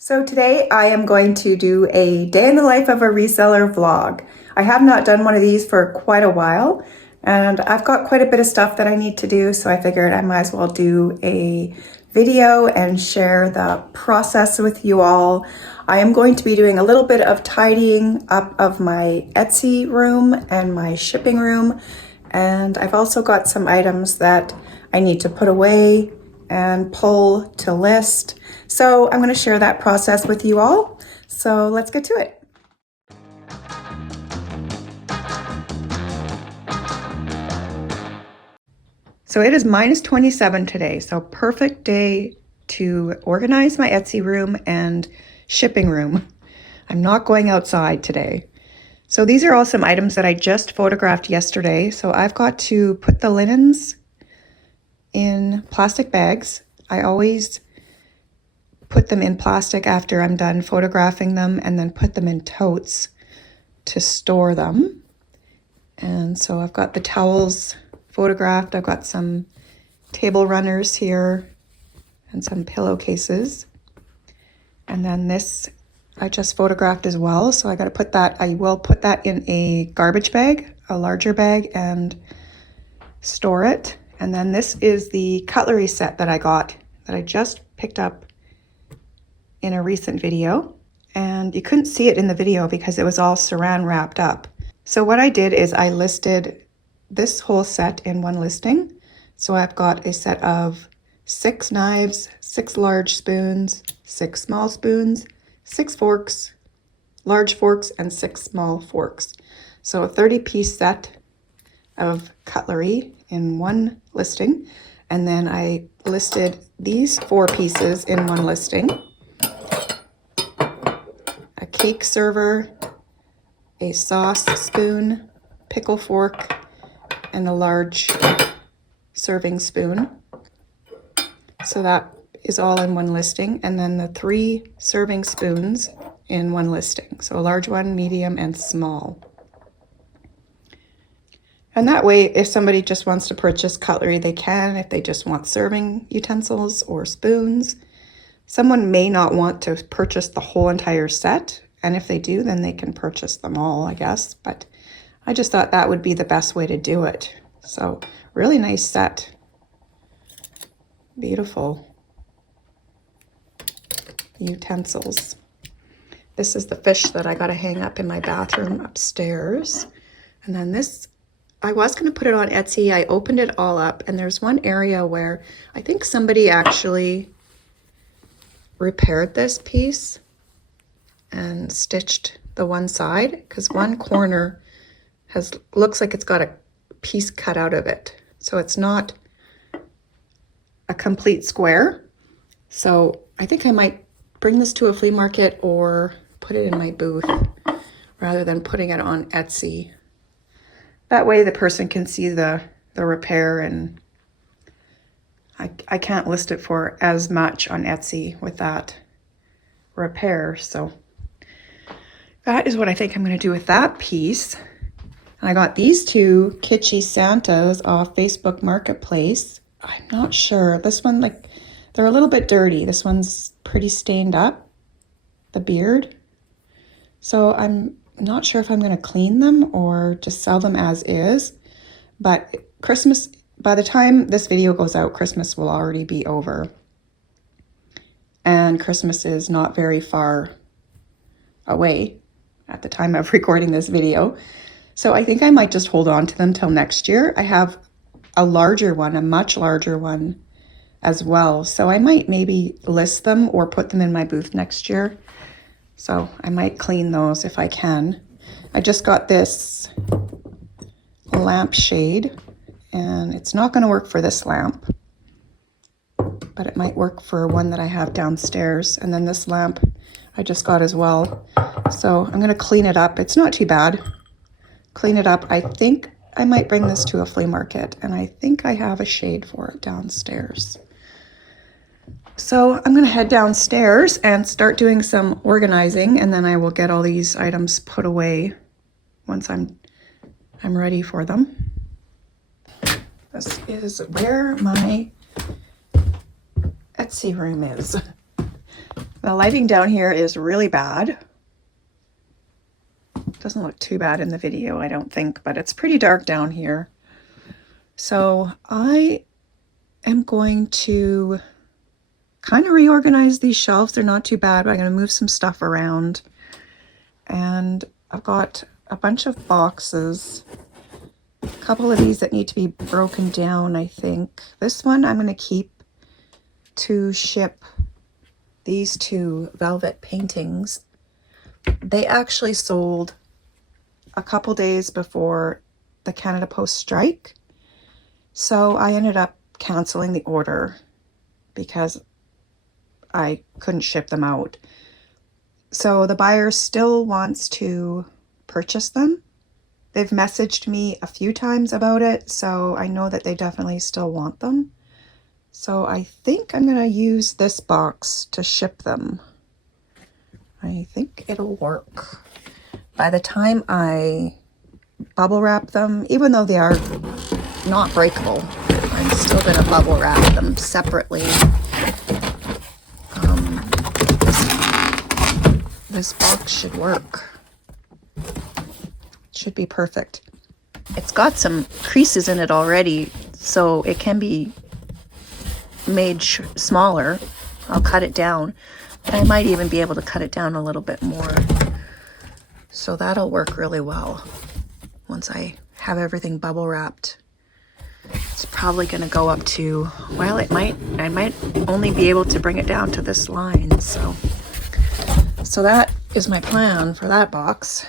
So today I am going to do a day in the life of a reseller vlog. I have not done one of these for quite a while, and I've got quite a bit of stuff that I need to do, so I figured I might as well do a video and share the process with you all. I am going to be doing a little bit of tidying up of my Etsy room and my shipping room, and I've also got some items that I need to put away and pull to list. So I'm going to share that process with you all. So let's get to it. So it is -27 today, so perfect day to organize my Etsy room and shipping room. I'm not going outside today. So these are all some items that I just photographed yesterday. So I've got to put the linens in plastic bags. I always put them in plastic after I'm done photographing them and then put them in totes to store them. And so I've got the towels photographed. I've got some table runners here and some pillowcases. And then this I just photographed as well. So I got to put that, I will put that in a garbage bag, a larger bag, and store it. And then this is the cutlery set that I got that I just picked up in a recent video, and you couldn't see it in the video because it was all saran wrapped up. So what I did is I listed this whole set in one listing. So I've got a set of 6 knives, 6 large spoons, 6 small spoons, 6 forks, large forks, and 6 small forks. So a 30-piece set of cutlery in one listing. And then I listed these 4 pieces in one listing. A cake server, a sauce spoon, pickle fork, and a large serving spoon. So that is all in one listing. And then the 3 serving spoons in one listing. So a large one, medium, and small. And that way, if somebody just wants to purchase cutlery, they can. If they just want serving utensils or spoons. Someone may not want to purchase the whole entire set, and if they do, then they can purchase them all, I guess. But I just thought that would be the best way to do it. So really nice set. Beautiful utensils. This is the fish that I got to hang up in my bathroom upstairs. And then this, I was going to put it on Etsy. I opened it all up, and there's one area where I think somebody actually repaired this piece and stitched the one side, because one corner looks like it's got a piece cut out of it, so it's not a complete square. So I think I might bring this to a flea market or put it in my booth rather than putting it on Etsy. That way the person can see the repair, and I can't list it for as much on Etsy with that repair. So that is what I think I'm going to do with that piece. And I got these 2 kitschy Santas off Facebook Marketplace. I'm not sure. This one, like, they're a little bit dirty. This one's pretty stained up, the beard. So I'm not sure if I'm going to clean them or just sell them as is. But Christmas, by the time this video goes out, Christmas will already be over. And Christmas is not very far away at the time of recording this video. So I think I might just hold on to them till next year. I have a larger one, a much larger one as well. So I might maybe list them or put them in my booth next year. So I might clean those if I can. I just got this lampshade, and it's not going to work for this lamp, but it might work for one that I have downstairs. And then this lamp I just got as well. So I'm going to clean it up. It's not too bad. Clean it up. I think I might bring this to a flea market, and I think I have a shade for it downstairs. So I'm going to head downstairs and start doing some organizing, and then I will get all these items put away once I'm ready for them. This is where my Etsy room is. The lighting down here is really bad. Doesn't look too bad in the video, I don't think, but it's pretty dark down here. So I am going to kind of reorganize these shelves. They're not too bad, but I'm going to move some stuff around. And I've got a bunch of boxes. A couple of these that need to be broken down, I think. This one I'm going to keep to ship these two velvet paintings. They actually sold a couple days before the Canada Post strike. So I ended up canceling the order because I couldn't ship them out. So the buyer still wants to purchase them. They've messaged me a few times about it, so I know that they definitely still want them. So I think I'm going to use this box to ship them. I think it'll work. By the time I bubble wrap them, even though they are not breakable, I'm still going to bubble wrap them separately. This box should work. Should be perfect. It's got some creases in it already, so it can be made smaller. I'll cut it down, but I might even be able to cut it down a little bit more. So that'll work really well once I have everything bubble wrapped. It's probably going to go up to, well, I might only be able to bring it down to this line. So that is my plan for that box.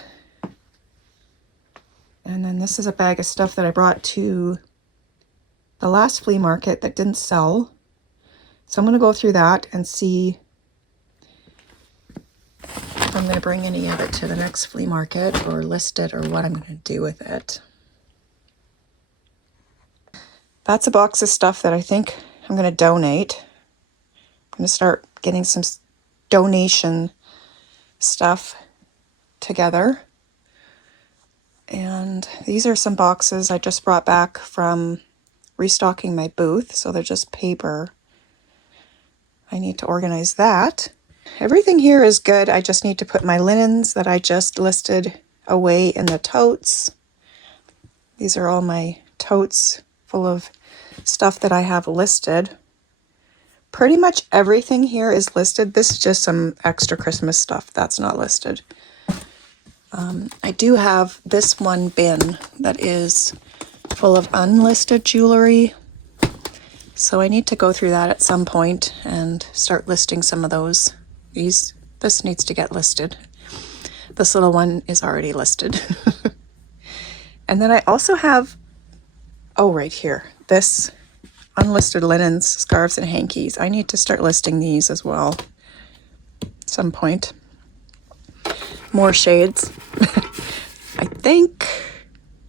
And then this is a bag of stuff that I brought to the last flea market that didn't sell. So I'm going to go through that and see if I'm going to bring any of it to the next flea market or list it or what I'm going to do with it. That's a box of stuff that I think I'm going to donate. I'm going to start getting some donation stuff together. And these are some boxes I just brought back from restocking my booth. So they're just paper. I need to organize that. Everything here is good. I just need to put my linens that I just listed away in the totes. These are all my totes full of stuff that I have listed. Pretty much everything here is listed. This is just some extra Christmas stuff that's not listed. I do have this one bin that is full of unlisted jewelry. So I need to go through that at some point and start listing some of those. This needs to get listed. This little one is already listed. And then I also have, right here, this unlisted linens, scarves, and hankies. I need to start listing these as well at some point. More shades. I think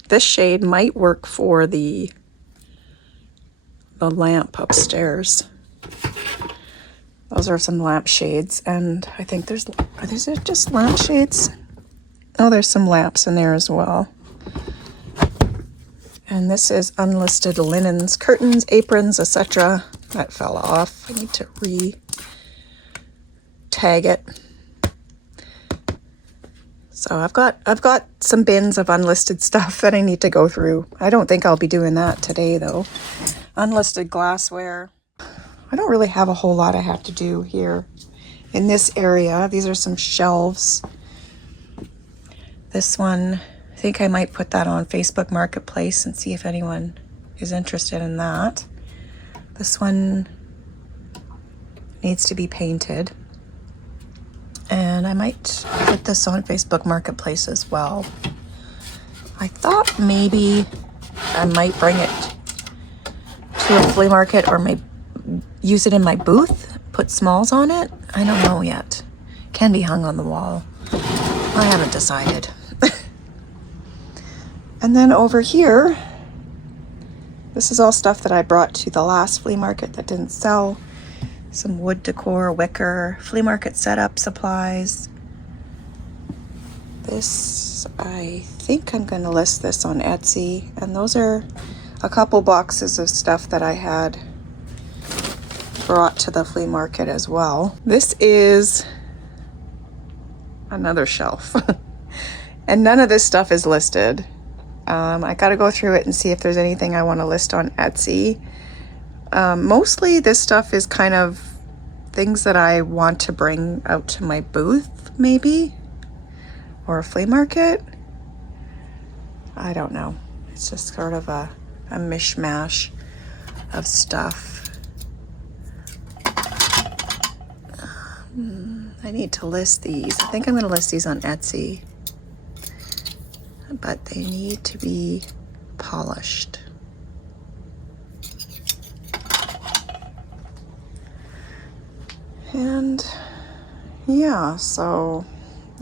this shade might work for the lamp upstairs. Those are some lamp shades, and I think are these just lamp shades? Oh, there's some lamps in there as well. And this is unlisted linens, curtains, aprons, etc. That fell off. I need to re-tag it. So I've got some bins of unlisted stuff that I need to go through. I don't think I'll be doing that today though. Unlisted glassware. I don't really have a whole lot I have to do here in this area. These are some shelves. This one, I think I might put that on Facebook Marketplace and see if anyone is interested in that. This one needs to be painted. And I might put this on Facebook Marketplace as well. I thought maybe I might bring it to a flea market or maybe use it in my booth, put smalls on it. I don't know yet. Can be hung on the wall. I haven't decided. And then over here, this is all stuff that I brought to the last flea market that didn't sell. Some wood decor, wicker, flea market setup supplies. This, I think I'm going to list this on Etsy. And those are a couple boxes of stuff that I had brought to the flea market as well. This is another shelf. And none of this stuff is listed. I gotta go through it and see if there's anything I want to list on Etsy. Mostly this stuff is kind of things that I want to bring out to my booth, maybe, or a flea market. I don't know. It's just sort of a mishmash of stuff. I need to list these. I think I'm going to list these on Etsy, but they need to be polished. And yeah, so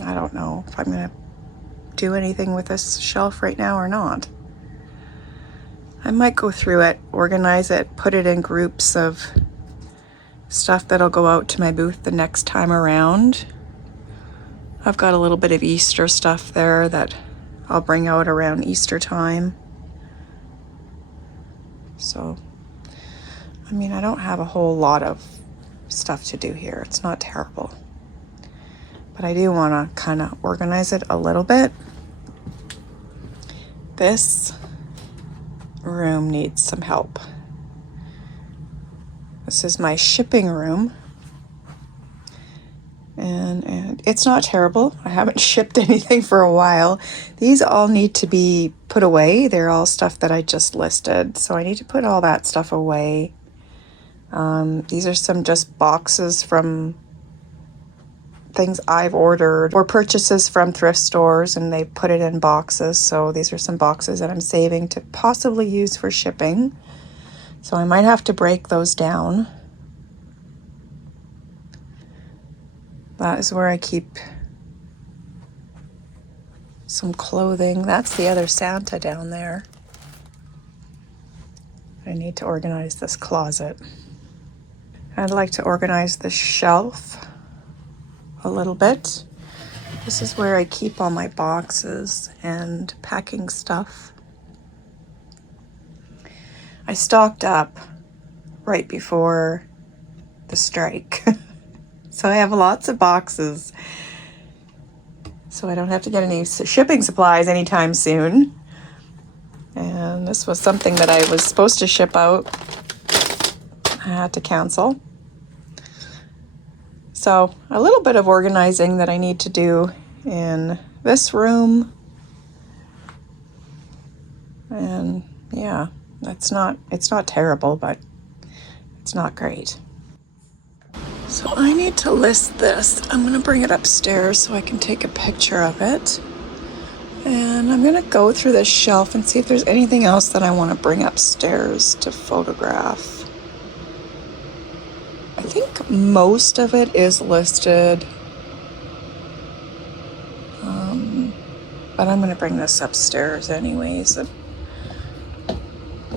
I don't know if I'm going to do anything with this shelf right now or not. I might go through it, organize it, put it in groups of stuff that'll go out to my booth the next time around. I've got a little bit of Easter stuff there that I'll bring out around Easter time. So, I mean, I don't have a whole lot of stuff to do here. It's not terrible. But I do want to kind of organize it a little bit. This room needs some help. This is my shipping room. And it's not terrible. I haven't shipped anything for a while. These all need to be put away. They're all stuff that I just listed. So I need to put all that stuff away. These are some just boxes from things I've ordered or purchases from thrift stores, and they put it in boxes. So these are some boxes that I'm saving to possibly use for shipping. So I might have to break those down. That is where I keep some clothing. That's the other Santa down there. I need to organize this closet. I'd like to organize the shelf a little bit. This is where I keep all my boxes and packing stuff. I stocked up right before the strike. So I have lots of boxes. So I don't have to get any shipping supplies anytime soon. And this was something that I was supposed to ship out. I had to cancel. So a little bit of organizing that I need to do in this room. And yeah, it's not terrible, but it's not great. So I need to list this. I'm going to bring it upstairs so I can take a picture of it. And I'm going to go through this shelf and see if there's anything else that I want to bring upstairs to photograph. I think most of it is listed, but I'm going to bring this upstairs anyways and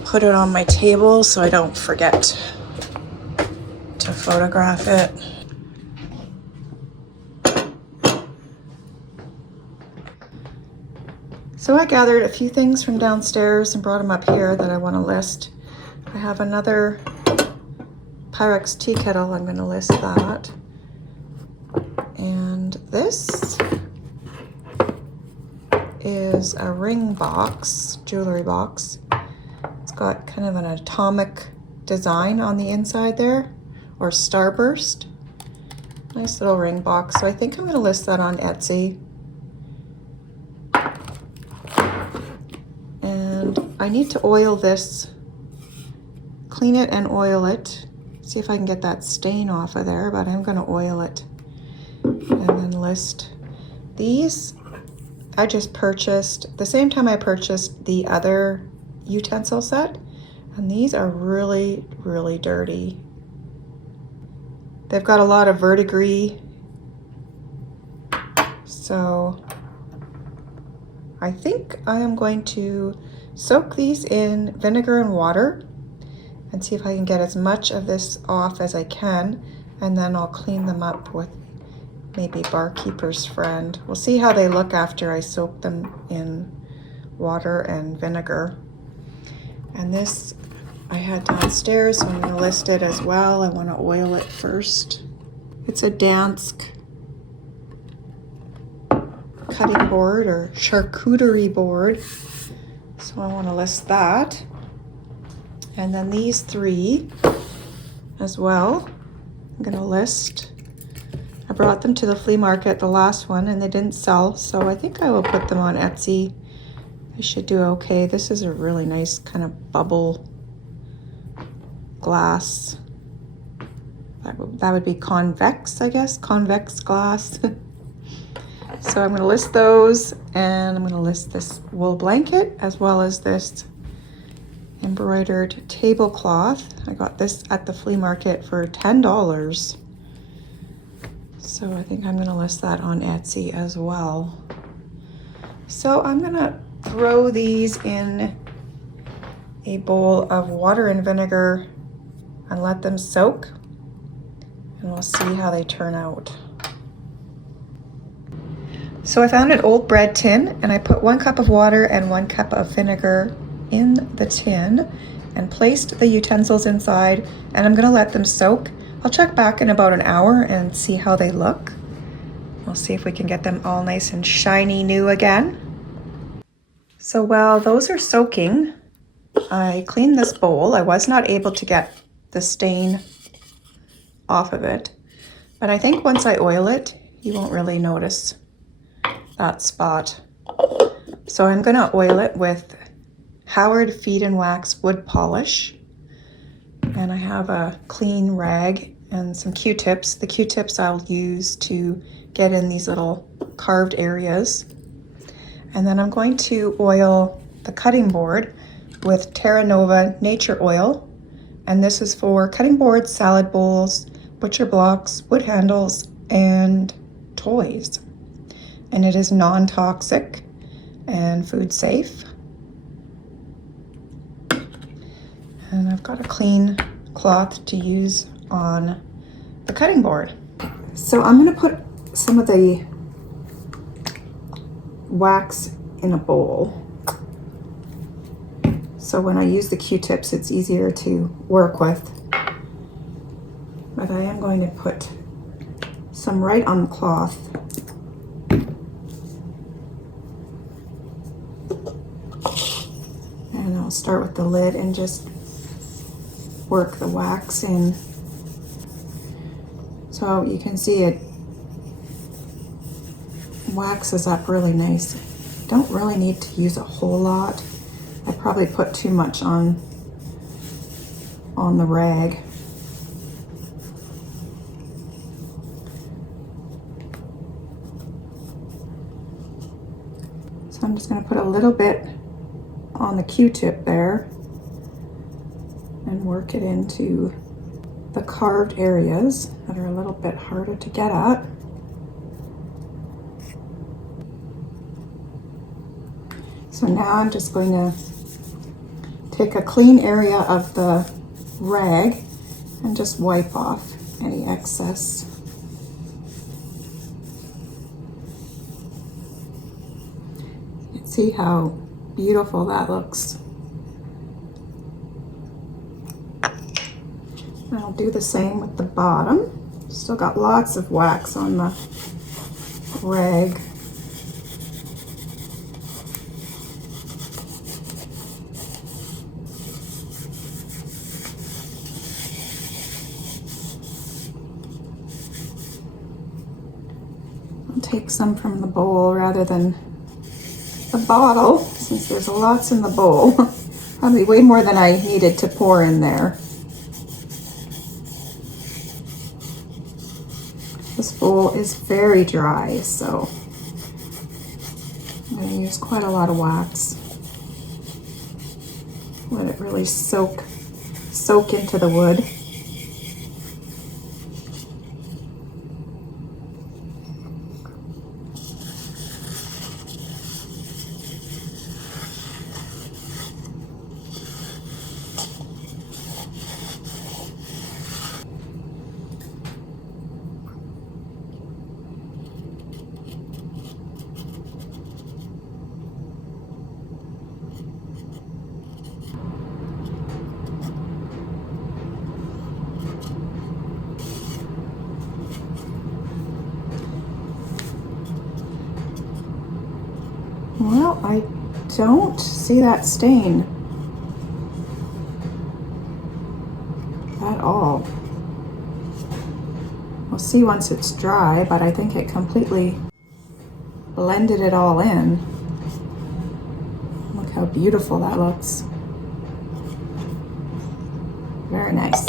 put it on my table so I don't forget to photograph it. So I gathered a few things from downstairs and brought them up here that I want to list. I have another Pyrex tea kettle. I'm going to list that. And this is a ring box, jewelry box. It's got kind of an atomic design on the inside there, or starburst. Nice little ring box. So I think I'm going to list that on Etsy. And I need to oil this, clean it and oil it. See if I can get that stain off of there, but I'm going to oil it and then list these. I just purchased, the same time I purchased the other utensil set, and these are really, really dirty. They've got a lot of verdigris, so I think I am going to soak these in vinegar and water and see if I can get as much of this off as I can, and then I'll clean them up with maybe Barkeeper's Friend. We'll see how they look after I soak them in water and vinegar. And this I had downstairs, so I'm going to list it as well. I want to oil it first. It's a Dansk cutting board or charcuterie board. So I want to list that. And then these 3 as well, I'm going to list. I brought them to the flea market, the last one, and they didn't sell, so I think I will put them on Etsy. I should do okay. This is a really nice kind of bubble glass. That would be convex, I guess, convex glass. So I'm going to list those, and I'm going to list this wool blanket as well as this embroidered tablecloth. I got this at the flea market for $10. So I think I'm going to list that on Etsy as well. So I'm going to throw these in a bowl of water and vinegar and let them soak, and we'll see how they turn out. So I found an old bread tin, and I put 1 cup of water and 1 cup of vinegar in the tin and placed the utensils inside, and I'm going to let them soak. I'll check back in about an hour and see how they look. We'll see if we can get them all nice and shiny new again. So while those are soaking, I cleaned this bowl. I was not able to get the stain off of it, but I think once I oil it, you won't really notice that spot. So I'm going to oil it with Howard Feed and Wax wood polish, and I have a clean rag and some Q-tips. The Q-tips I'll use to get in these little carved areas. And then I'm going to oil the cutting board with Terra Nova Nature Oil, and this is for cutting boards, salad bowls, butcher blocks, wood handles, and toys. And it is non-toxic and food safe. And I've got a clean cloth to use on the cutting board. So I'm going to put some of the wax in a bowl. So when I use the Q-tips, it's easier to work with. But I am going to put some right on the cloth. And I'll start with the lid and just work the wax in. So you can see it waxes up really nice. Don't really need to use a whole lot. I probably put too much on the rag. So I'm just going to put a little bit on the Q-tip there and work it into the carved areas that are a little bit harder to get at. So now I'm just going to take a clean area of the rag and just wipe off any excess. You can see how beautiful that looks. And I'll do the same with the bottom. Still got lots of wax on the rag. I'll take some from the bowl rather than the bottle, since there's lots in the bowl. Probably way more than I needed to pour in there. This bowl is very dry, so I'm going to use quite a lot of wax. Let it really soak into the wood. Well, I don't see that stain at all. We'll see once it's dry, but I think it completely blended it all in. Look how beautiful that looks. Very nice.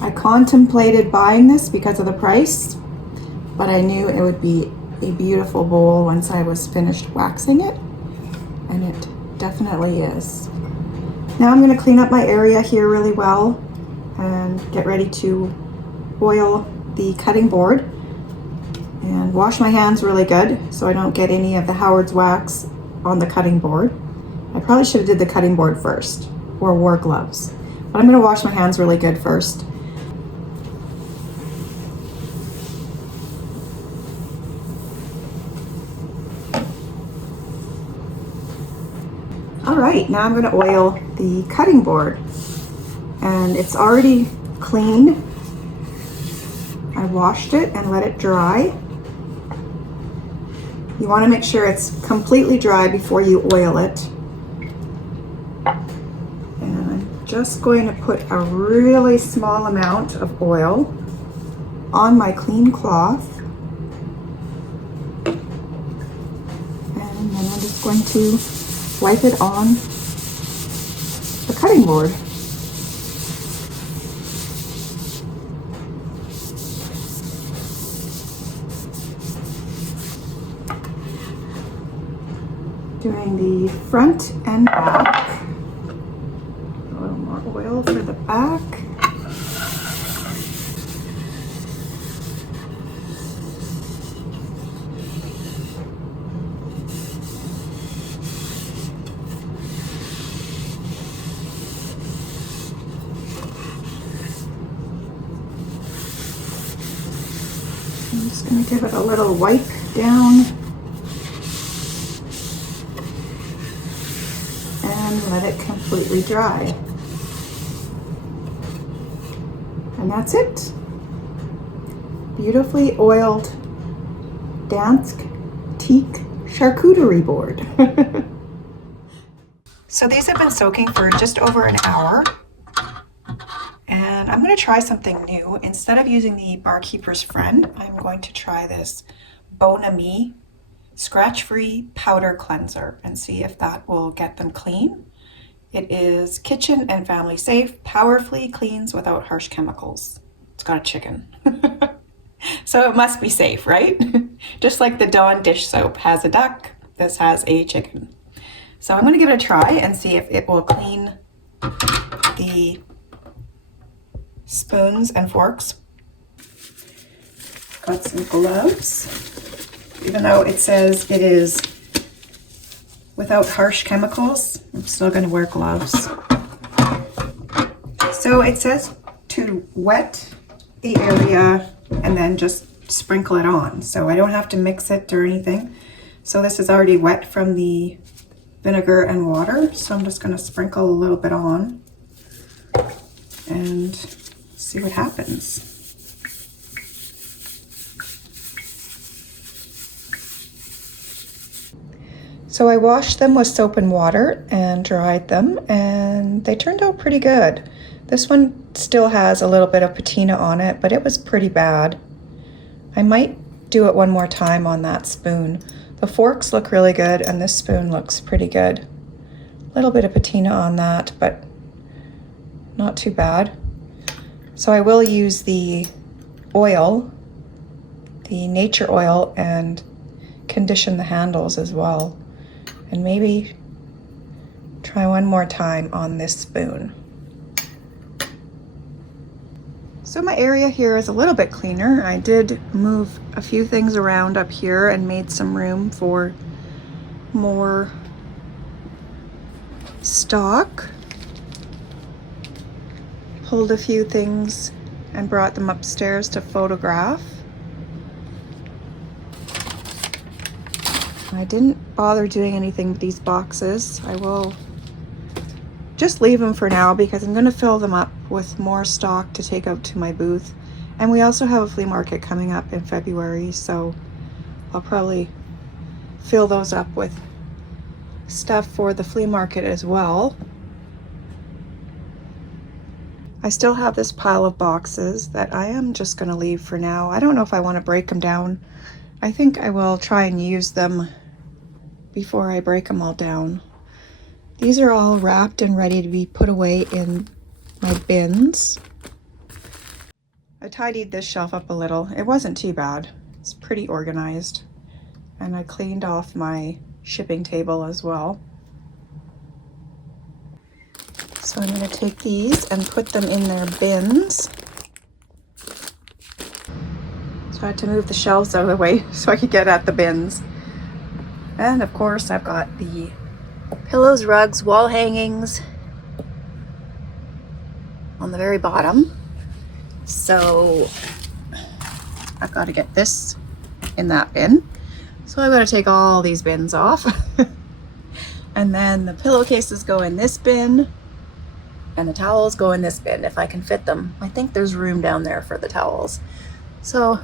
I contemplated buying this because of the price, but I knew it would be a beautiful bowl once I was finished waxing it, and it definitely is. Now I'm going to clean up my area here really well and get ready to oil the cutting board and wash my hands really good so I don't get any of the Howard's wax on the cutting board. I probably should have did the cutting board first or wore gloves, but I'm going to wash my hands really good first. All right, now I'm going to oil the cutting board, and it's already clean. I washed it and let it dry. You want to make sure it's completely dry before you oil it. And I'm just going to put a really small amount of oil on my clean cloth. And then I'm just going to wipe it on the cutting board. Doing the front and back. A little more oil for the back. I'm just going to give it a little wipe down and let it completely dry. And that's it. Beautifully oiled Dansk teak charcuterie board. So these have been soaking for just over an hour. And I'm going to try something new. Instead of using the Barkeeper's Friend, I'm going to try this Bon Ami scratch-free powder cleanser and see if that will get them clean. It is kitchen and family safe, powerfully cleans without harsh chemicals. It's got a chicken. So it must be safe, right? Just like the Dawn dish soap has a duck, this has a chicken. So I'm going to give it a try and see if it will clean the spoons and forks. Got some gloves. Even though it says it is without harsh chemicals, I'm still going to wear gloves. So it says to wet the area and then just sprinkle it on. So I don't have to mix it or anything. So this is already wet from the vinegar and water. So I'm just going to sprinkle a little bit on and see what happens. So I washed them with soap and water and dried them, and they turned out pretty good. This one still has a little bit of patina on it, but it was pretty bad. I might do it one more time on that spoon. The forks look really good, and this spoon looks pretty good. A little bit of patina on that, but not too bad. So I will use the oil, the nature oil, and condition the handles as well. And maybe try one more time on this spoon. So my area here is a little bit cleaner. I did move a few things around up here and made some room for more stock. Pulled a few things and brought them upstairs to photograph. I didn't bother doing anything with these boxes. I will just leave them for now because I'm going to fill them up with more stock to take out to my booth And we also have a flea market coming up in February, so I'll probably fill those up with stuff for the flea market as well. I still have this pile of boxes that I am just going to leave for now. I don't know if I want to break them down. I think I will try and use them before I break them all down. These are all wrapped and ready to be put away in my bins. I tidied this shelf up a little. It wasn't too bad. It's pretty organized. And I cleaned off my shipping table as well. So I'm going to take these and put them in their bins. So I had to move the shelves out of the way so I could get at the bins. And of course I've got the pillows, rugs, wall hangings on the very bottom. So I've got to get this in that bin. So I've got to take all these bins off. And then the pillowcases go in this bin. And the towels go in this bin if I can fit them. I think there's room down there for the towels. So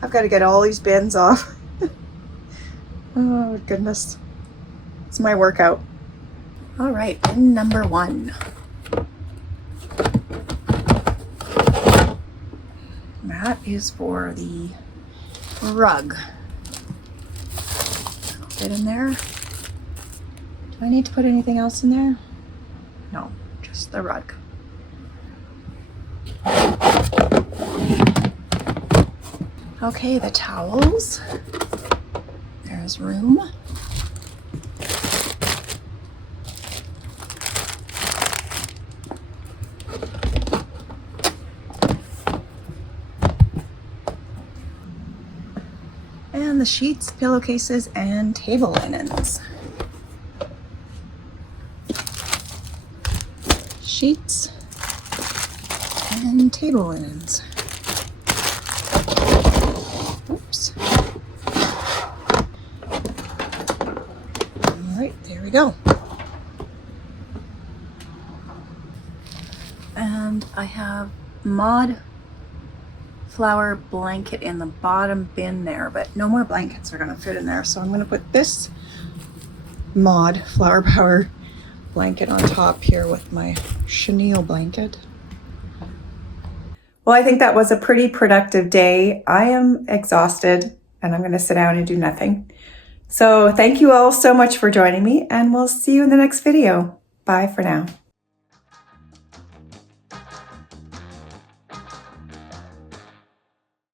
I've got to get all these bins off. Oh goodness. It's my workout. All right, bin number 1. That is for the rug. That'll fit in there. Do I need to put anything else in there? No, just the rug. Okay, the towels. There's room. And the sheets, pillowcases, and table linens. Sheets and table linens. Oops. All right, there we go. And I have mod flower blanket in the bottom bin there, but no more blankets are going to fit in there. So I'm going to put this mod flower power blanket on top here with my chenille blanket. Well, I think that was a pretty productive day. I am exhausted and I'm going to sit down and do nothing. So thank you all so much for joining me, and we'll see you in the next video. Bye for now.